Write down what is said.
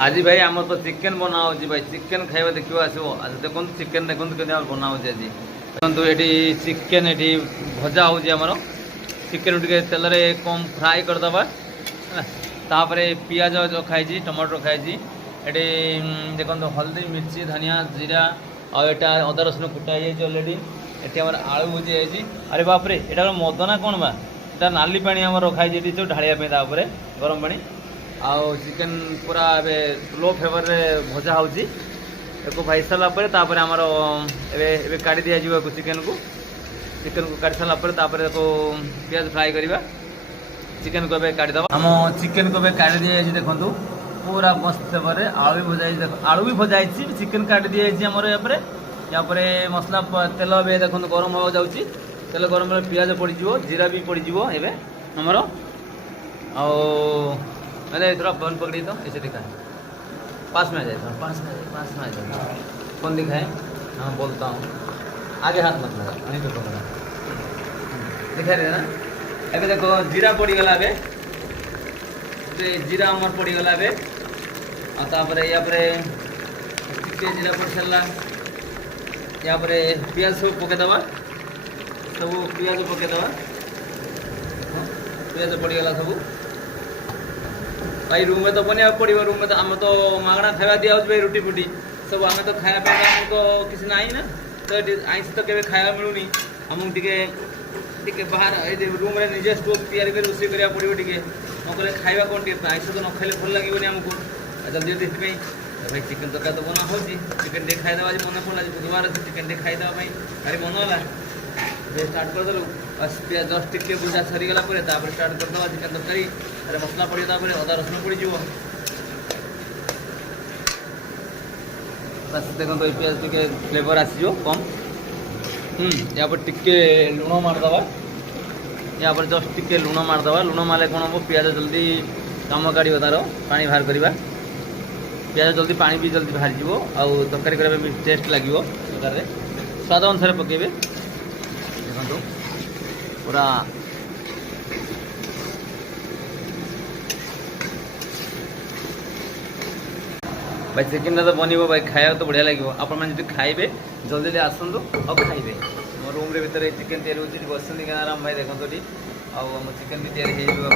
आज भाई आम तो चिकेन बना भाई चिकेन खाइबा देखियो आसो आज देखो चिकेन देखो केना बना आज देखो ये चिकेन ये भजा होमर चिकेन टे तेल कम फ्राए करदे तापर पियाज जो खाई टमाटर खाई ये देखो हल्दी मिर्ची धनिया जीरा आटा अदा रसुण कुटा अलरेडी ये आलू भुजी जाइए। अरे बापरे यहाँ मदना कौन बा ये नाली पानी आम रखाई ढालिया गरम पानी आउ चिकेन पूरा लो फ्लेवर रे भजा होची एको भाई सारा पर आमर ए काढ़ी दिया जीवा चिकेन को काढ़ी सारा पर पियाज फ्राए करवा चिकेन को काढ़ी दबा आम चिकेन को काढ़ी दिया देखो पूरा मस्त फ्लेवर आलू भी भजा आलू भी भजा चिकेन काढ़ी दिया यहाँ पर मसला तेल भी देखो गरम हो जाऊँगी तेल गरम पियाज पड़ो जीरा भी पड़ो एवं आमर अरे थोड़ा बन पकड़ी तो ऐसे दिखाए पास में आ जाए थोड़ा पास में आ जाए कौन दिखाए हाँ बोलता हूँ आगे हाथ मत लगा वहीं पे पकड़ा दिखाई दे ना अभी देखो जीरा पड़गला जीरा आमर पड़गला तापर या टिके जीरा पड़ सारा या पियाज सब पकईदे सब पियाज पकईदे पियाज पड़गला सब भाई रूम में तो बनिया पड़ो रूम में तो आम तो मागणा खावा दिया भाई रुटी फुटी सब आम तो खाया तो किसी ना ना तो आईस तो केवे खाया मिलूनी आमको टे बाहर रूम में निजे स्टोव तैयारी कर रोषे करा पड़ो टे नकले खावा कौन टे आईस तो न खाइले भल लगे आमको जल्दी जल्दी भाई चिकेन तरकारी तो बना हो चिकेन टे खाईदे आज मन पड़ा बुधवार अच्छे चिकेन टे खाईदे भाई भारी मन है स्टार्ट करदेलु पियाज जस्ट टिके भुजा सरीगला स्टार्ट करदे चिकेन तरकारी अरे मसला पड़े अदा रसुण पड़ो देखो तो पियाज टे फ्लेवर आसो कम या पर टिके लुण मारदे या पर जस्ट टिके लुण मारदे लुण मारे कौन हम पियाज जल्दी काम काढ़ तार पानी बाहर करवा पियाज जल्दी पानी भी जल्दी बाहर जीव आउ तरकारी करने भी टेस्ट लगे तरकारी स्वाद अनुसार पकेबे देखो पूरा भाई चिकेन तो बनब भाई खाया तो बढ़िया लगे आप खाइबे जल्दी जल्दी आसतु और खाइबे मो रूम रे भीतर चिकेन तैयारी होती बस आराम भाई देखो आम चिकेन भी तैयारी हो